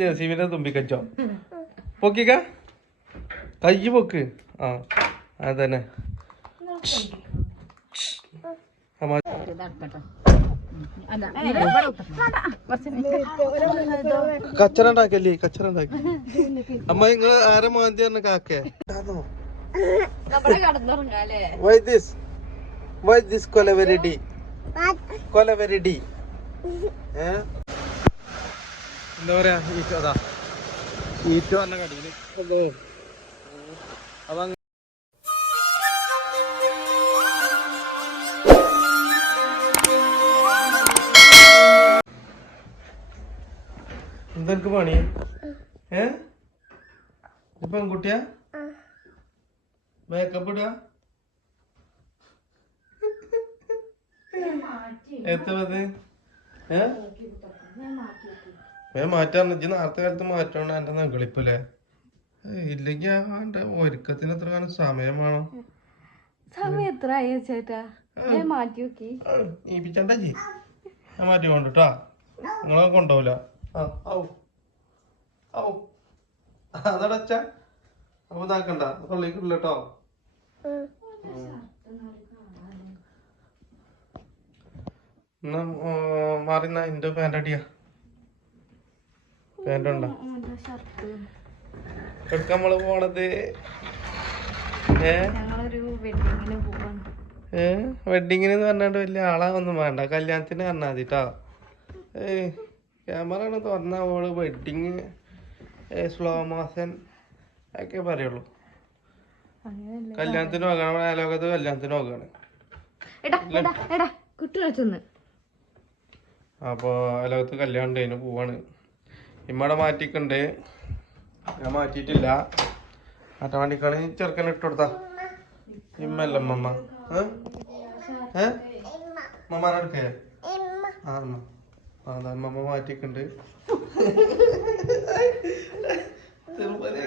ജെസിബിന്റെ തുമ്പിക്കച്ചോ പൊക്കിക്ക? കൈ പൊക്ക്. ആ അതന്നെ കച്ചറ ഉണ്ടാക്കല്ലേ? കച്ചറ ഉണ്ടാക്കി. അമ്മ നിങ്ങൾ ആരെ മാന്തി പറഞ്ഞ കാക്കേ? വൈ ദിസ് കൊലവെരിഡി കൊലവെരിഡി ഏ? എന്താ പറയാ ഈറ്റോ അതാ ഈറ്റോ പറഞ്ഞ കടിയിൽ. അപ്പൊ എന്തെനിക്ക് പണി? ഏ? ഇപ്പൊ പെൺകുട്ടിയാ? മേക്കപ്പ് ഇടുക എത്ര ഏ? വേ മാറ്റാന്ന് ഇജ്ജ് നേരത്തെ കാലത്ത് മാറ്റോണ്ട് എന്റെ നകളിപ്പല്ലേ ഇല്ലെങ്കി എന്റെ ഒരുക്കത്തിന് എത്ര കാലം സമയം വേണം? സമയം എത്ര ആയി ചേട്ടാ? ഞാൻ മാറ്റി നോക്കി നീപ്പിച്ചണ്ട ജി ഞാൻ മാറ്റി കൊണ്ടുട്ടാ. നിങ്ങളെ കൊണ്ടുപോവില്ല. ആ ഔ. ഔ. അതടച്ച അപ്പൊ ഇതാക്കണ്ട. തൊള്ളിക്കില്ല കേട്ടോ. എന്നാ മാറി എന്റെ പാന്റ് അടിയാ പാന്റ് ഉണ്ടോ ഷർട്ട്. എടുക്കാൻ നമ്മൾ പോണത്? ഏ? വെഡിങ്ങിന് ഏ? പറഞ്ഞാണ്ട് വലിയ ആളാവൊന്നും വേണ്ട. കല്യാണത്തിന് പറഞ്ഞാൽ മതി കേട്ടോ ഏയ് ക്യാമറ ആണ് തുറന്ന ഓൾ വെഡിങ് സ്ലോ മോഷൻ ഒക്കെ പറയുള്ളൂ. കല്യാണത്തിന് നോക്കണം നമ്മുടെ കല്യാണത്തിന് നോക്കാണ് അപ്പോൾ അയലോകത്ത് കല്യാണം അതിന് പോവാണ്. ഇമ്മടെ മാറ്റിക്കുണ്ട് ഞാൻ മാറ്റിയിട്ടില്ല. മാറ്റാൻ വേണ്ടിക്കാണ് ചെറുക്കനെ ഇട്ട് കൊടുത്താ. ഇമ്മല്ല അമ്മമ്മ ഏ? ഏ? മമ്മാനെ എടുക്കേ? ആ അമ്മ ആ അതാ അമ്മമ്മ മാറ്റിക്കുണ്ട് ചെറുപ്പനെ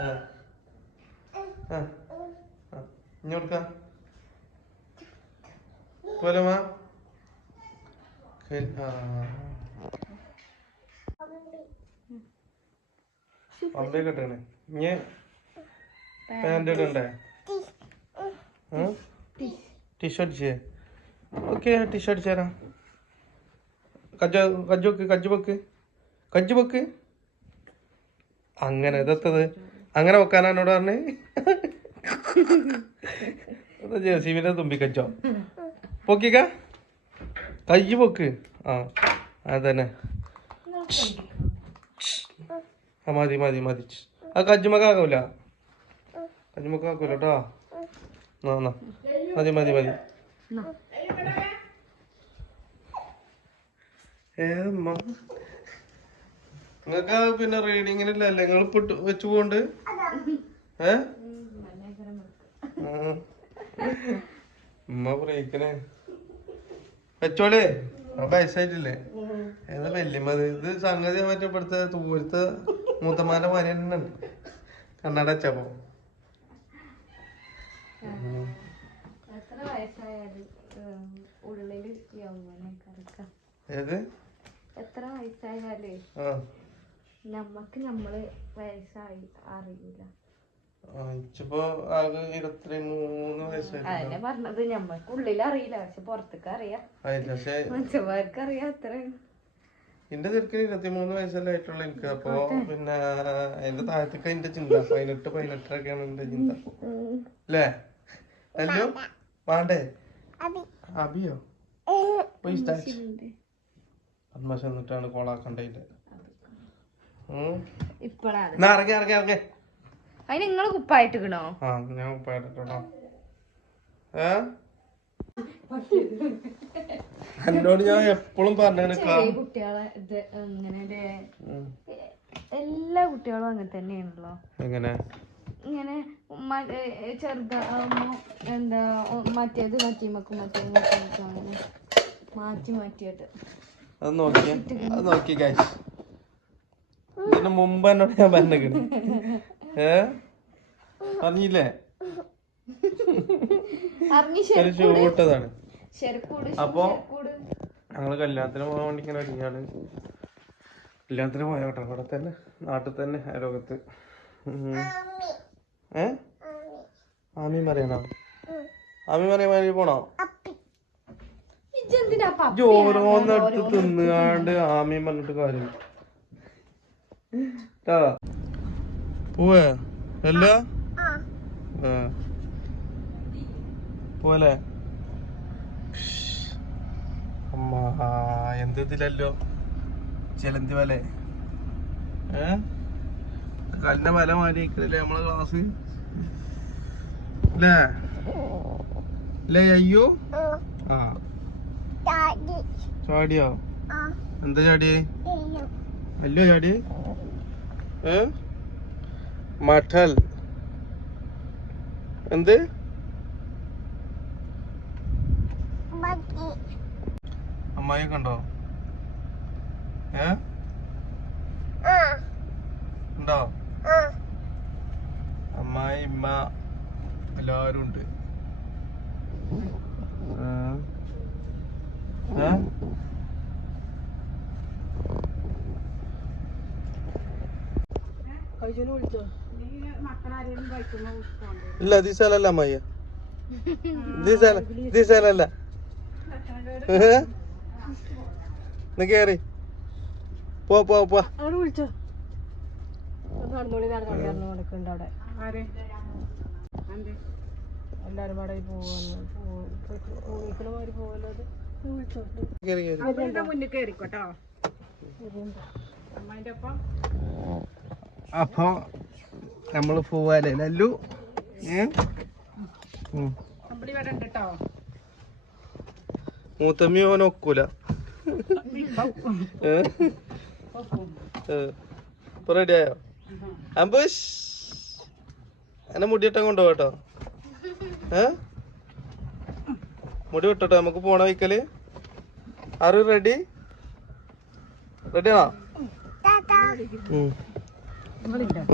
ആ. ആ ആ. ഇഞ്ഞ് കൊടുക്കാം. പോലമാ ഇനി പാന്റ്. ഇടണ്ടേ? ടീഷർട്ട് ചെയ്യേ ഓക്കെ ടീഷർട്ട് ചേരാം കജ്ജ അങ്ങനെ ഇതെത്തത്. അങ്ങനെ വെക്കാനാ എന്നോട് പറഞ്ഞേ. തുമ്പി തുമ്പിക്കച്ചോ പൊക്കിക്ക? കയ്യ് പൊക്ക്. ആ അതന്നെ. മതി മതി മതി. ആ കജ്ജുമക്കാക്കൂല കജ്ജുമക്കാക്കൂല കേട്ടോ മതി മതി മതി. ഏതമ്മ നിങ്ങക്ക് പിന്നെ റീഡിങ്ങിനില്ലല്ലേ നിങ്ങൾ ഇപ്പിട്ട് വെച്ചു പോണ്ട് ഏ. ഉമ്മ ബ്രേക്കിനെ വെച്ചോളേ. ആ വയസ്സായിട്ടില്ലേ? ഏതാ വല്യമ്മ ഇത് സംഗതി മറ്റേ ഇവിടുത്തെ തൂരത്തെ മൂത്തമാരുടെ മാരി തന്നെ ഉണ്ട് കണ്ണട യൗവനക്കാരൊക്കെ ഏത്? എത്ര വയസ്സായാലേ നമ്മക്ക് നമ്മൾ വയസ്സായി അറിയില്ല ആകെ പറഞ്ഞത്. നമ്മക്ക് ഉള്ളിൽ അറിയില്ല പക്ഷെ പുറത്തേക്ക് അറിയാം. മനുഷ്യന്മാർക്ക് അറിയാം അത്ര. എന്റെ ചെറുക്കിന് ഇരുപത്തിമൂന്ന് വയസ്സല്ലേ ആയിട്ടുള്ളൂ എനിക്ക്. അപ്പൊ പിന്നെ അതിന്റെ താഴത്തേക്ക് എന്റെ ചിന്ത. പതിനെട്ട് പതിനെട്ടരൊക്കെയാണ് എന്റെ ചിന്ത. അല്ലേ അല്ലോ? വേണ്ടേ? അബിയോ? പത്മശ എന്നിട്ടാണ് കോളാക്കണ്ടതിന്റെ ഇറങ്ങി ഇറങ്ങി ഇറങ്ങി. അതിന് നിങ്ങൾ കുപ്പായിട്ടിക്കണോ ആ ഞാൻ ഉപ്പായിട്ടോ ഏ? എന്നോട് ഞാൻ എപ്പോഴും പറഞ്ഞു കുട്ടികളെ ഇത് അങ്ങനെ എല്ലാ കുട്ടികളും അങ്ങനെ തന്നെയാണല്ലോ. എങ്ങനെ? ഇങ്ങനെ ചെറുതാകുമ്പോ എന്താ മറ്റേത് മറ്റേ മക്കും മറ്റേ അങ്ങനെ മാറ്റി മാറ്റിയിട്ട്. അത് നോക്കി അത് നോക്കി കാശ് ഇതിന് മുമ്പ് എന്നോട് ഞാൻ പറഞ്ഞേക്കണ് ഏ? പറഞ്ഞില്ലേ? ചൂട്ടതാണ് അപ്പൊ ഞങ്ങൾ കല്യാണത്തിന് പോകാൻ വേണ്ടി ഇങ്ങനെ ഒരുങ്ങാണ് കല്യാണത്തിന് പോയ കേട്ടോ. ഇവിടെ തന്നെ നാട്ടിൽ തന്നെ ലോകത്ത്. ഏ? ആമി പറയണോ ആമി പറയാൻ വേണ്ടി പോണോ? ഓരോന്നെടുത്ത് തിന്നുകാണ്ട് ആമയും പറഞ്ഞിട്ട് കാര്യം. പോവേ. അല്ല? ആ. പോലെ അമ്മ എന്ത് ചെലന്തി വല. ഏ? കല്ലിന്റെ വല മാറി നമ്മളെ ക്ലാസ് അല്ലേ അല്ലേ അയ്യോ? ആ. ചാടിയോ? എന്താ ചാടിയേ? അല്ലോ ചാടി ഏ? മഠൽ എന്ത്? അമ്മായി കണ്ടോ ഏ? ഉണ്ടോ? അമ്മായി ഇമ്മ എല്ലാരും ഉണ്ട്? ഇല്ല ദിശാലല്ല അമ്മായി. ദിശാല ദിശാലല്ല നീ കേറി. പോ പോ പോ. എല്ലാരും പാടെ പോവല്ലോ അപ്പൊ നമ്മൾ പോവാല്ലേ ലല്ലു? ഏ? കേട്ടോ മൂത്തമ്മി ഓൻ ഒക്കൂല. ഇപ്പൊ റെഡി ആയോ? അമ്പുഷ് എന്നെ മുടിയിട്ടാ കൊണ്ടുപോകട്ടോ. ഏ? മുടി വിട്ടോ നമുക്ക് പോണ വയ്ക്കൽ ആറ് റെഡി റെഡിയാണോ.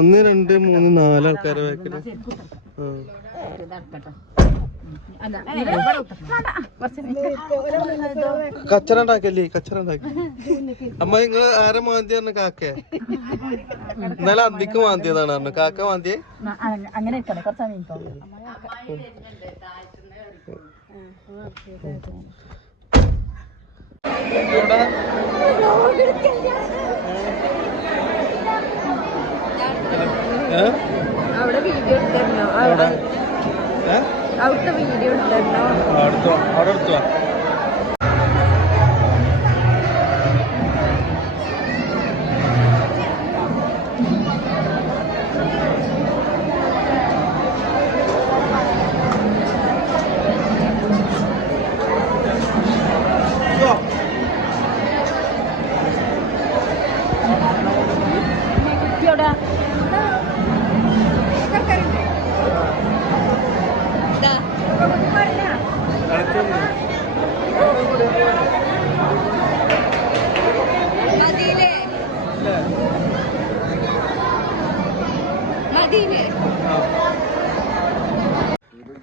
ഒന്ന് രണ്ട് മൂന്ന് നാല് ആൾക്കാരെ വയ്ക്കൽ ഉം. കച്ചറ ഉണ്ടാക്കല്ലേ കച്ചറ ഉണ്ടാക്കി. അമ്മ നിങ്ങൾ ആരെ മാന്തി കാക്ക കാക്കേ ഇന്നലെ അന്തിക്ക് മാന്തിയതാണ് പറഞ്ഞു. കാക്ക മാന്തിയേ? അങ്ങനെ? അവിടെ വീഡിയോ എടുത്തരണോ അവിടെ. ഏ? അവിടുത്തെ വീഡിയോ അടുത്ത്? അവിടെ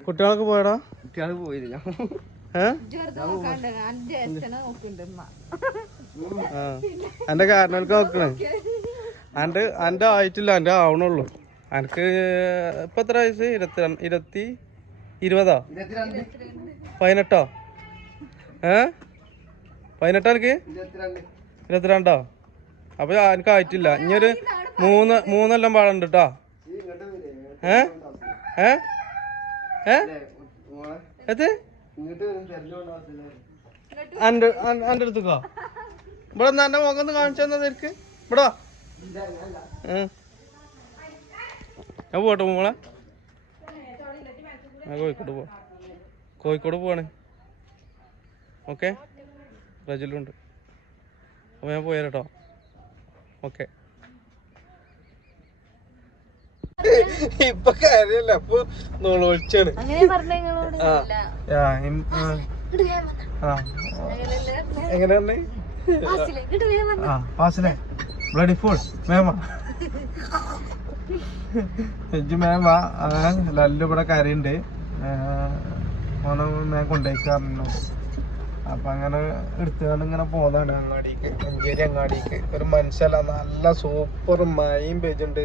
കുട്ടികളൊക്കെ പോയടാ? കുട്ടികൾ പോയില്ല. എന്റെ കാരണവർക്ക് നോക്കണേ. അന്റെ അന്റെ ആയിട്ടില്ല എന്റെ ആവണുള്ളൂ. എനിക്ക് ഇപ്പൊ എത്ര വയസ്സ്? ഇരുപത്തി ഇരുപത്തി ഇരുപതാ? പതിനെട്ടോ? ഏ? പതിനെട്ടോ എനിക്ക് ഇരുപത്തിരണ്ട്. അപ്പൊ എനിക്ക് ആയിട്ടില്ല. ഇനിയൊരു മൂന്ന് മൂന്നെല്ലാം പാടുണ്ട് കേട്ടോ അടുത്തേക്കോ ഇവിടെ മുഖം ഒന്ന് കാണിച്ചു തന്നെ എനിക്ക് ഇവിടെ. ഞാൻ പോട്ടെ മോളെ. ഞാൻ കോഴിക്കോട് പോവാ. കോഴിക്കോട് പോവാണ്. ഓക്കെ? റജലുണ്ട്. അപ്പോൾ ഞാൻ പോയാലോ ഓക്കെ. ഇപ്പൊ കാര്യല്ല അപ്പൊ നോളൊളിച്ചാണ് അങ്ങനെ പറഞ്ഞ നിങ്ങളോട്? ആ. യാ, ഇൻ- ആ. ആ എങ്ങനെ പറഞ്ഞേ ആ പാസിലെ. ബ്ലഡി ഫുൾ മേമ ഇജ്ജ് മേം വാ ലല്ലു ഇവിടെ കാര്യണ്ട്. ഓനെ മേം കൊണ്ടുപോയിക്കാറുണ്ടോ അപ്പൊ അങ്ങനെ എടുത്തുകൊണ്ട് ഇങ്ങനെ പോന്നാണ് അങ്ങാടിക്ക് അഞ്ചേരി അങ്ങാടിക്ക്. ഒരു മനുഷ്യല്ല നല്ല സൂപ്പർ മയും പേജുണ്ട്.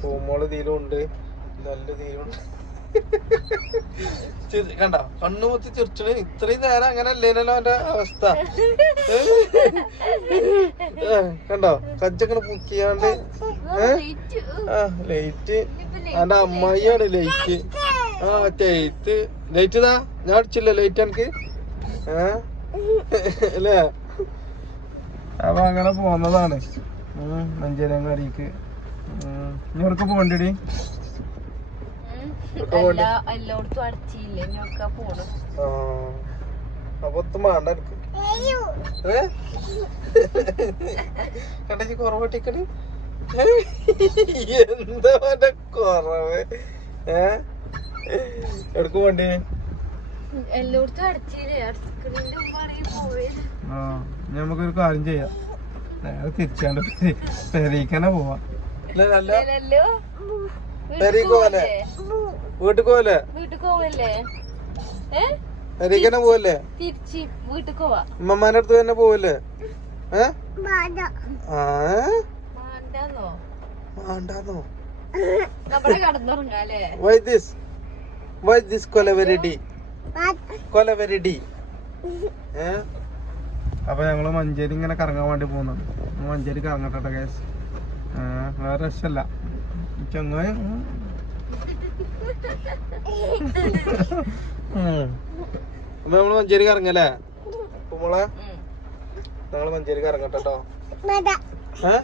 പൂമോൾ തീരും ഉണ്ട് നല്ല തീരുണ്ട് കണ്ട? കണ്ണുമുത്തി ചിരിച്ചത് ഇത്രയും നേരം അങ്ങനെ അല്ലേനല്ലോ അവന്റെ അവസ്ഥ. കണ്ടോ? കജ്ജങ്ങനെ പൊക്കിയാണ്ട്. ലൈറ്റ്. അവന്റെ അമ്മായിയാണ് ലൈറ്റ്. ആ തെയ്ത്ത് ലൈറ്റ്. ഇതാ? ഞാൻ അടിച്ചില്ല ലൈറ്റ് എനിക്ക്. ഏ അപ്പൊ അങ്ങനെ പോന്നതാണ്. മഞ്ചേരി മഞ്ചേരങ്ങാടിക്ക് ഇവർക്ക് പോണ്ടടി? എല്ലാ എല്ലായിടത്തും അടച്ചില്ലേ പോണം. അപ്പൊ എനിക്ക് എന്താ കുറവ്? ഏ? എടുക്ക് അടച്ചില്ലേ നമുക്കൊരു കാര്യം ചെയ്യാം. നേരെ തിരിച്ചാണ്ട് പെരീക്കന്നെ പോവാം. ഇല്ല, നല്ല ഇല്ലല്ലോ. പെരീക്ക് പോവല്ലേ? വീട്ടിൽ പോവല്ലേ? വീട്ടിൽ പോവല്ലേ? ഏ? പെരീക്കന്നെ പോവല്ലേ? തിരിച്ച് വീട്ടിൽ പോവാ. ഉമ്മമാന്റെ അടുത്ത് തന്നെ പോവല്ലേ? ഏ? മാണ്ടാന്നോ നമ്മളെ കടന്നുറങ്ങാല്ലേ? Why this why this Kolaveri Di? Kolaveri Di? ഏ? അപ്പൊ ഞങ്ങൾ മഞ്ചേരി ഇങ്ങനെ കറങ്ങാൻ വേണ്ടി പോകുന്നുണ്ട് മഞ്ചേരി കറങ്ങട്ടെ കേസ് വേറെ രക്ഷല്ല ചങ്ങായ. അപ്പൊ നമ്മൾ മഞ്ചേരി കറങ്ങല്ലേ മോളെ നമ്മൾ മഞ്ചേരി കറങ്ങട്ടോ ഏ?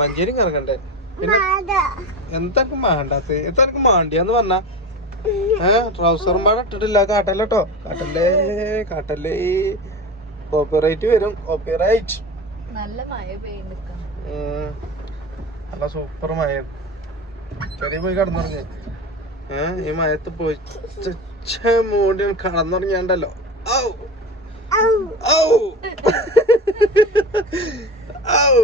മഞ്ചേരി കറങ്ങണ്ടേ പിന്നെ എന്തൊക്കെ മാണ്ടാത്ത? എന്തൊക്കെ മാണ്ടിയാന്ന് പറഞ്ഞ? ഏ ട്രൗസറും പാടെ ഇട്ടിട്ടില്ല. കാട്ടല്ലോ കാട്ടല്ലേ കാട്ടല്ലേ. കോപ്പിറൈറ്റ് വരും. കോപ്പിറൈറ്റ് നല്ല മഴ പെയ്യുന്നിക്കാം നല്ല സൂപ്പർ മഴ. ചെറിയ പോയി കടന്നുറങ്ങി. ഏഹ് ഈ മയത്ത് പോയി മൂടി കടന്നുറങ്ങിയാണ്ടല്ലോ. ഔ. ഔ. ഔ. ഔ.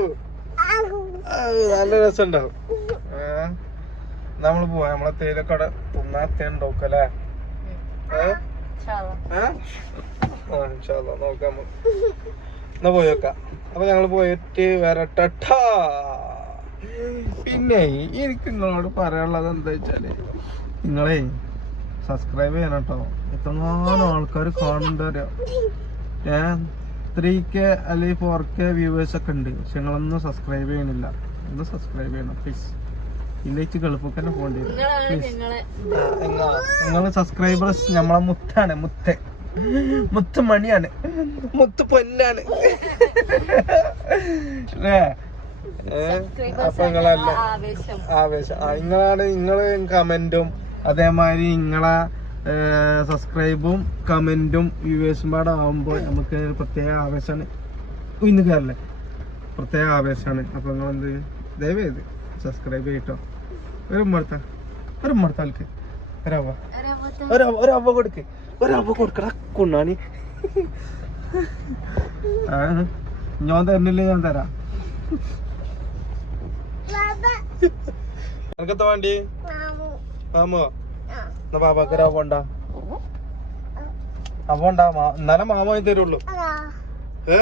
നല്ല രസമുണ്ടാവും ഏ നമ്മൾ പോവാ. നമ്മളെ തേയിലൊക്കെ അവിടെ തിന്നാ തേണ്ടോക്കല്ലേ അല്ലേ? ഏഹ്? അല്ലാ, നോക്കാം നമുക്ക്. എന്നാ പോയി വെക്കാം. അപ്പൊ ഞങ്ങൾ പോയിട്ട് വരട്ടെട്ടാ. പിന്നെ എനിക്ക് നിങ്ങളോട് പറയാനുള്ളത് എന്താ വെച്ചാൽ നിങ്ങളെ സബ്സ്ക്രൈബ് ചെയ്യണം കേട്ടോ എത്രങ്ങാനും ആൾക്കാർ അറിയാം? ഏ? ത്രീ കെ അല്ലെങ്കിൽ ഫോർ കെ വ്യൂവേഴ്സ് ഒക്കെ ഉണ്ട്. പക്ഷെ നിങ്ങളൊന്നും സബ്സ്ക്രൈബ് ചെയ്യണില്ല. ഒന്ന് സബ്സ്ക്രൈബ് ചെയ്യണം പ്ലീസ് ഇല്ലേച്ച് ഗൾഫൊക്കെ തന്നെ പോകേണ്ടി വരും. പ്ലീസ് നിങ്ങൾ നിങ്ങൾ സബ്സ്ക്രൈബേഴ്സ് നമ്മളെ മുത്താണ് മുത്ത് മുത്ത് മണിയാണ്. മുത്തു പൊന്നാണ്? അപ്പൊ നിങ്ങളല്ല ആവേശം. നിങ്ങളാണ് നിങ്ങൾ കമന്റും അതേമാതിരി നിങ്ങളെ സബ്സ്ക്രൈബും കമന്റും വ്യൂവേഴ്സും പാടെ ആവുമ്പോ നമുക്ക് ഒരു പ്രത്യേക ആവേശമാണ്. ഇന്ന് കയറല്ലേ പ്രത്യേക ആവേശമാണ്. അപ്പൊ നിങ്ങൾ എന്ത് ദയവ് ചെയ്ത് സബ്സ്ക്രൈബ് ചെയ്യട്ടോ. ഒരു മടുത്ത ഒരു മടുത്താൽക്ക് ഒരവ ഒരവ കൊടുക്ക്. ഒരവ കൊടുക്കട കൊണ്ടാണി ഞാൻ തരുന്നില്ല ഞാൻ തരാം. എനിക്കെത്താ വേണ്ടി? മാമോ. എന്നാ ബാബാക്ക് ഒരു അവ ഉണ്ടാ. അവ ഉണ്ടാ എന്നാലേ മാമ തരുള്ളൂ. ഏ?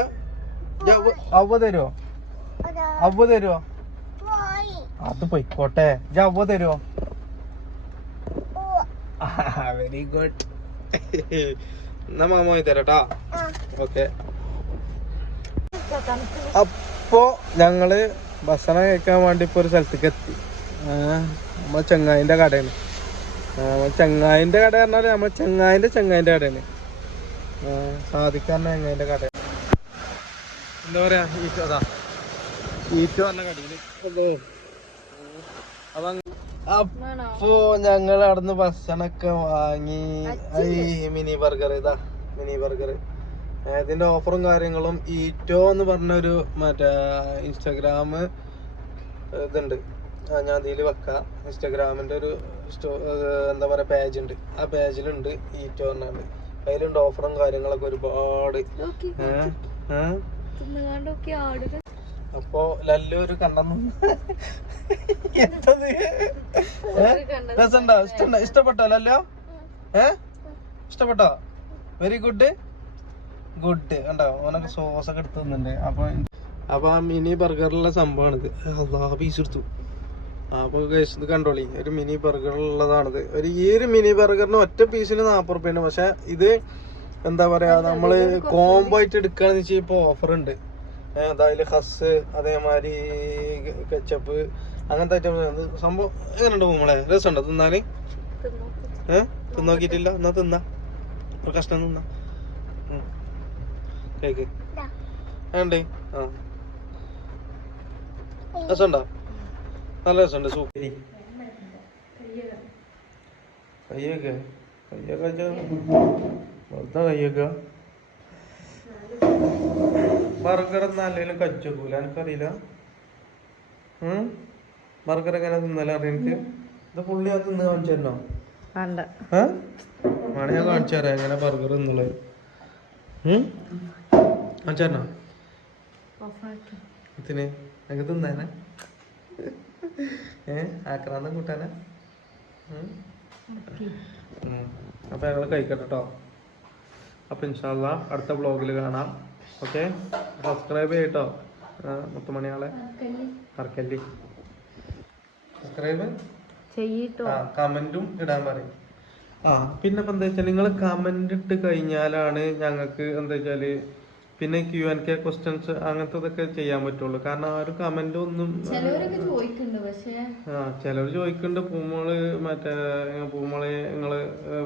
അവ- തരുമോ അവ തരുമോ അത് പൊയ്ക്കോട്ടെ. അവ തരുമോ വെരി ഗുഡ് എന്നാ മാമ വാങ്ങി തരാട്ടാ ഓക്കെ. അപ്പോ ഞങ്ങൾ ഭക്ഷണം കഴിക്കാൻ വേണ്ടി ഇപ്പൊ ഒരു സ്ഥലത്തേക്ക് എത്തി നമ്മളെ ചെങ്ങായിന്റെ കടയാണ്. നമ്മളെ ചെങ്ങായിന്റെ കട പറഞ്ഞാൽ നമ്മളെ ചെങ്ങായിന്റെ ചെങ്ങായിന്റെ കടയാണ്. ആ, ചെങ്ങായിന്റെ കട എന്താ പറയാ? ഈറ്റോ അതാ. ഈറ്റോ പറഞ്ഞ കടയിൽ. അതെ. അപ്പൊ അപ്പോ ഞങ്ങൾ അവിടുന്ന് ഭക്ഷണൊക്കെ വാങ്ങി. മിനി ബർഗർ ഇതാ മിനി ബർഗർ ഇതിന്റെ ഓഫറും കാര്യങ്ങളും ഈറ്റോ എന്ന് പറഞ്ഞ ഒരു മറ്റേ ഇൻസ്റ്റാഗ്രാം ഇതുണ്ട്. ഞാൻ അതിൽ വെക്കാം. ഇൻസ്റ്റാഗ്രാമിന്റെ ഒരു സ്റ്റോ എന്താ പറയാ പേജ് ഉണ്ട്. ആ പേജിലുണ്ട് ഈറ്റോ എന്നാണ് അതിലുണ്ട് ഓഫറും കാര്യങ്ങളൊക്കെ ഒരുപാട്. ഏഹ് ഏ? അപ്പൊ ലല്ലു ഒരു കണ്ണെന്ന് എന്തത് രസണ്ടോ? ഇഷ്ടണ്ടോ? ഇഷ്ടപ്പെട്ടോ ലല്ലോ? ഏ? ഇഷ്ടപ്പെട്ടോ? വെരി ഗുഡ് ഗുഡ് കണ്ടോ? ഓനൊക്കെ സോസ് ഒക്കെ എടുത്തു തന്നിട്ടുണ്ട് അപ്പൊ അപ്പൊ ആ മിനി ബർഗറിലുള്ള സംഭവമാണിത് അതാ പീസ് അപ്പോൾ അപ്പൊ ഇത് കണ്ടോളി. ഒരു മിനി ബർഗറിലുള്ളതാണിത് ഒരു ഈ ഒരു മിനി ബർഗറിന് ഒറ്റ പീസിന് നാപ്പത് റുപ്യാണ് പക്ഷെ ഇത് എന്താ പറയാ നമ്മൾ കോംബോ ആയിട്ട് എടുക്കുകയാണെന്ന് വെച്ചാൽ ഇപ്പൊ ഓഫർ ഉണ്ട് അതായത് ഹസ് അതേമാതിരി കെച്ചപ്പ് അങ്ങനത്തെ ഐറ്റംസ് സംഭവം എങ്ങനെയുണ്ട് നമ്മളെ രസമുണ്ടോ തിന്നാൽ? ഏഹ് തിന്നോക്കിട്ടില്ല എന്നാ തിന്നാ? ഒരു കഷ്ണം തിന്നാ? കേക്ക്. വേണ്ടേ? ആ. രസമുണ്ടോ? നല്ല രസമുണ്ട് സൂപ്പരി കയ്യൊക്കെ. കയ്യൊക്കെ വെച്ചാ വെറുതെ കയ്യൊക്കെ. ബർഗർ എന്നാലും കച്ചക്കൂല എനിക്കറിയില്ല. ബർഗർ എങ്ങനെ തിന്നല അറിയാം എനിക്ക്? ഇത് പുള്ളി അത് തിന്ന് കാണിച്ചോ വേണേ ഞാൻ കാണിച്ചു തരാം എങ്ങനെ ബർഗർ തിന്നുള്ളത് കാണിച്ചോ തരണോ? ഇതിന് എനിക്ക് തിന്നാനെ. ഏ? ആക്രാന്തം കൂട്ടാനെ. അപ്പൊ ഞങ്ങൾ കഴിക്കട്ടെ കേട്ടോ അപ്പൊ ഇൻഷാല്ല അടുത്ത ബ്ലോഗിൽ കാണാം. ഓക്കെ സബ്സ്ക്രൈബ് ചെയ്യട്ടോ. മുത്തുമണിയാളെ. മറക്കല്ലേ സബ്സ്ക്രൈബ് ചെയ്യിട്ടോ. കമന്റും ഇടാൻ പറയും. ആ പിന്നെ ഇപ്പൊ എന്താ വെച്ചാൽ നിങ്ങൾ കമന്റ് ഇട്ട് കഴിഞ്ഞാലാണ് ഞങ്ങൾക്ക് എന്താ വെച്ചാൽ പിന്നെ ക്യു ആൻഡ് കെ ക്വസ്റ്റ്യൻസ് അങ്ങനത്തെ ചെയ്യാൻ പറ്റുള്ളൂ. കാരണം ആ ഒരു കമന്റ് ഒന്നും ആ ചിലർ ചോദിക്കുന്നുണ്ട്. പൂമോൾ മറ്റേ പൂമോളെ നിങ്ങൾ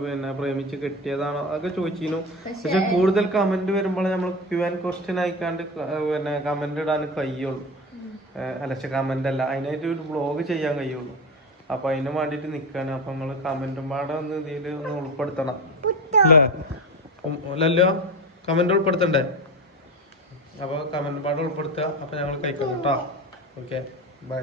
പിന്നെ പ്രേമിച്ച് കെട്ടിയതാണോ അതൊക്കെ ചോദിച്ചിരുന്നു. പക്ഷെ കൂടുതൽ കമന്റ് വരുമ്പോൾ നമ്മൾ ക്യു ആൻഡ് ക്വസ്റ്റ്യൻ അയക്കാണ്ട് പിന്നെ കമന്റ് ഇടാൻ കഴിയുള്ളൂ. അലച്ച അല്ല പക്ഷെ കമന്റ് അല്ല അതിനായിട്ട് ഒരു ബ്ലോഗ് ചെയ്യാൻ കഴിയുള്ളൂ. അപ്പൊ അതിന് വേണ്ടിട്ട് നിക്കാണ്. അപ്പൊ നിങ്ങൾ കമന്റും പാടെ ഒന്ന് ഇതിൽ ഒന്ന് ഉൾപ്പെടുത്തണം. അല്ലേ? അല്ലല്ലോ? കമന്റ് ഉൾപ്പെടുത്തണ്ടേ? അപ്പൊ കമന്റ് പാട് ഉൾപ്പെടുത്തുക. അപ്പോൾ ഞങ്ങൾ കഴിക്കാം കേട്ടോ ഓക്കെ ബൈ